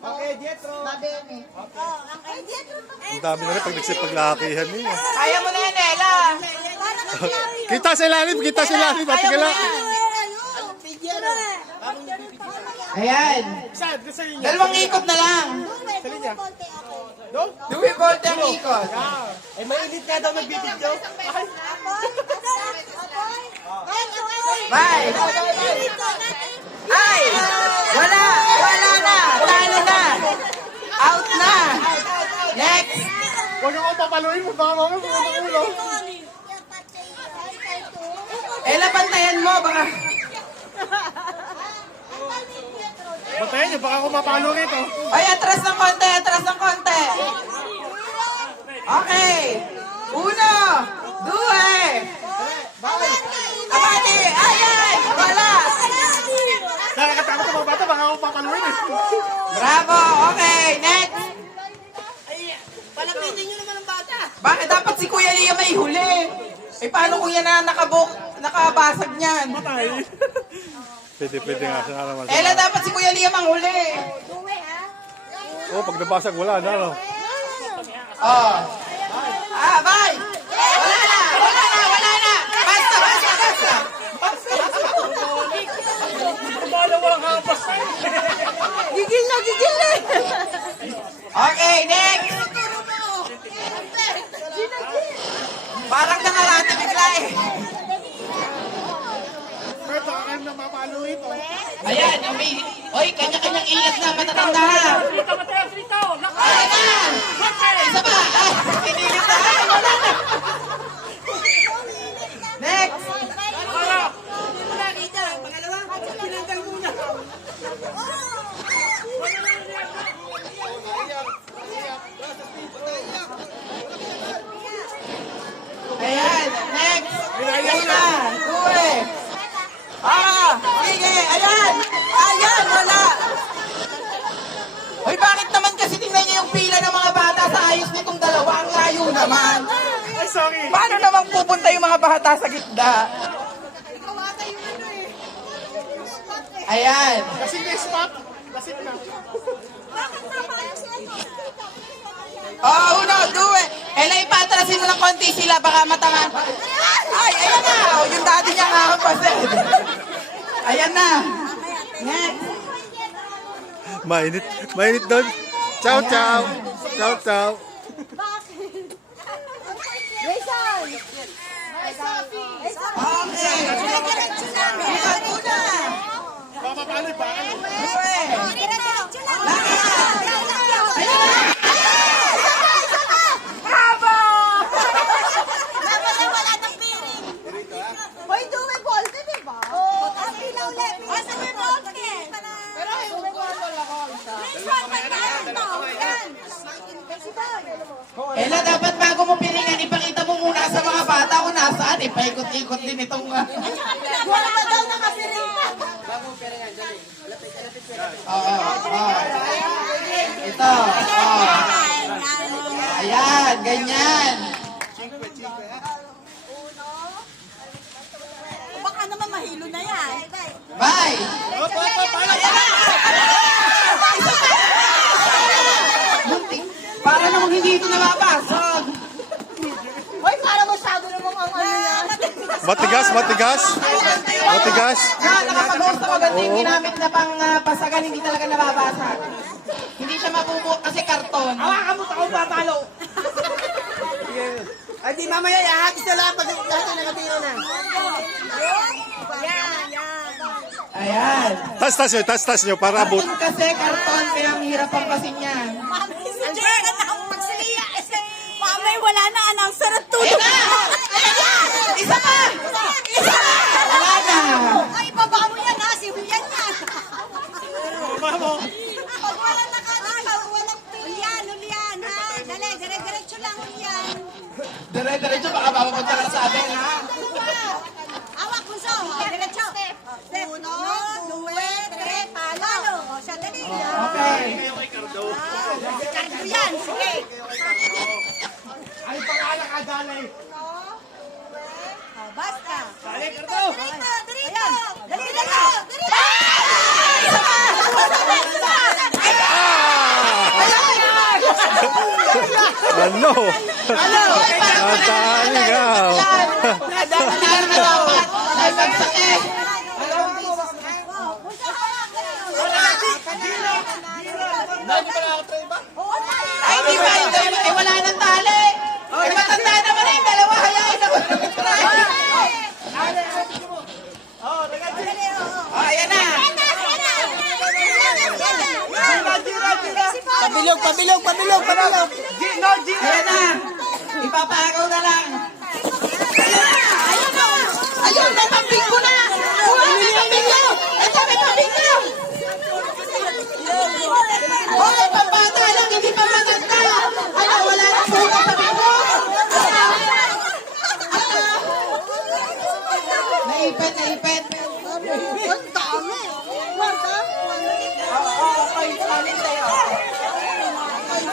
Okay, Dietro. Ang dami na rin pag nagsipaglakihan niya. Kaya mo na yan, Ella. Kita sa ilalim, kita sa ilalim. Patigala. Ayan. Dalawang ikot na lang. Duwi volte ang ikot. Eh, mainit nga daw nagbibidyo. Bye. Ay! Wala! Wala na! Talo na! Out na! Next! Huwag ako papaluin mo. Baka mamaya mo ang ulo. Ella, pantayan mo. Baka... Batayan niyo, baka ako mapalo rito. Ay, atras ng konti! Atras ng konti! Okay! Uno! Due! Abati! Ayan! Wala! Nakakatakot sa mga bata, baka ako papaluin eh. Bravo! Okay! Next! Palapitin nyo naman ang bata. Bakit dapat si Kuya Liam may huli? Eh, paano kung yan na nakabasag niyan? Pwede nga siya naman. Ella, dapat si Kuya Liam ang huli. Oh, pag nabasag, wala na, no? Oh. Ah, bye! Wala na! Wala na! Wala na! Basta! Basta! Basta! Gigil na, gigil na. Okay, next! Parang nakarati bigla eh. Pero baka na mapalo ito. Ayan, oy, kanya-kanyang ingat na, matatanda ha. Ayan na! Isa pa! Pinilit na! Wala na! Next! Ayan, next! Ayan na! Uwe! Sige! Ayan! Ayan! Wala! Hoy, bakit naman kasi tingnan niyo yung pila ng mga bata sa ayos nitong dalawa? Ang layo naman! Ay, sorry. Paano naman pupunta yung mga bata sa gitna? Ayan! Kasing na spot. Kasing na. Uno, due! Ella, ipatrasin mo ng konti sila, baka mataman. Ay, ayan na! Yung daddy niya nga ang pasin. Ayan na! Next! Mainit. Mainit doon. Ciao, ciao. Ciao, ciao. Okay! Ikot una! Papapalo, baka. Due! Lakad! Ayan na! Hoy, duwe volte, di ba? Oo, ang ilaw ulit. Asa may volte? Pero ay, duwe volte ako. Next one, pagkaan to. Yan. Ella, dapat bago mo piringan, ipakita mo muna sa mga bata kung nasaan. Ipaikot-ikot din itong... Wala daw nakapiring. Oo. Ito. Ayan, ganyan. Baka naman mahilo na yan. Bye! Munting. Para namang hindi ito nababasag. Hoy, para masyado namang ang ano yan. Matigas, matigas. Matigas. Nakapag-horse na maganda yung ginamit na pang pasagan, hindi talaga nababasag. Hindi siya mabubuo kasi karton. Hawakan mo, ako papalo. Ay, di mamaya, ihagis na lang pag lahat na nakatira na. Yan, yan. Ayan. Tas-tas nyo, tas-tas nyo para abot. Karton kasi, karton, kaya ang hirap pampasin yan. Mami, si Jay, anak mo magsiliya. Mami, wala na announcer at tulog. Ayan na! Isa pa! Isa pa! Wala na! Ay, baba mo yan ha, si Huyan yan. Mamo. Pag wala nakatakaw, walang Huyan, Huyan ha. Dali, dire-diretso lang Huyan. Dire-diretso, baka mapapunta ka sa atin, ha? Awak mo sa, diretso. Uno, due, tre, palo. O, siya dali. Okay. Cardo yan, sige. Ay, pangalan ka, Dalay. Basta. Dali, Cardo. Dito, dito. Dali, dito. Dali. Isa pa! No! Natali ka! Nanalo na dapat. Nasagsak eh. Ay, di ba? Eh, wala nang tali. Eh, matanda naman eh. Dalawa, hayain na. Oh, ayan na. Pabilog, pabilog, pabilog, pabilog. Ayan na. Ipapagaw na lang. Ayun na. Ayun, may pambinggo na. Kuha, may pambinggo. Ito, may pambinggo. Oh, may pambata lang, hindi pa maganda. Ano, wala na po ng pambinggo. Naipit, naipit.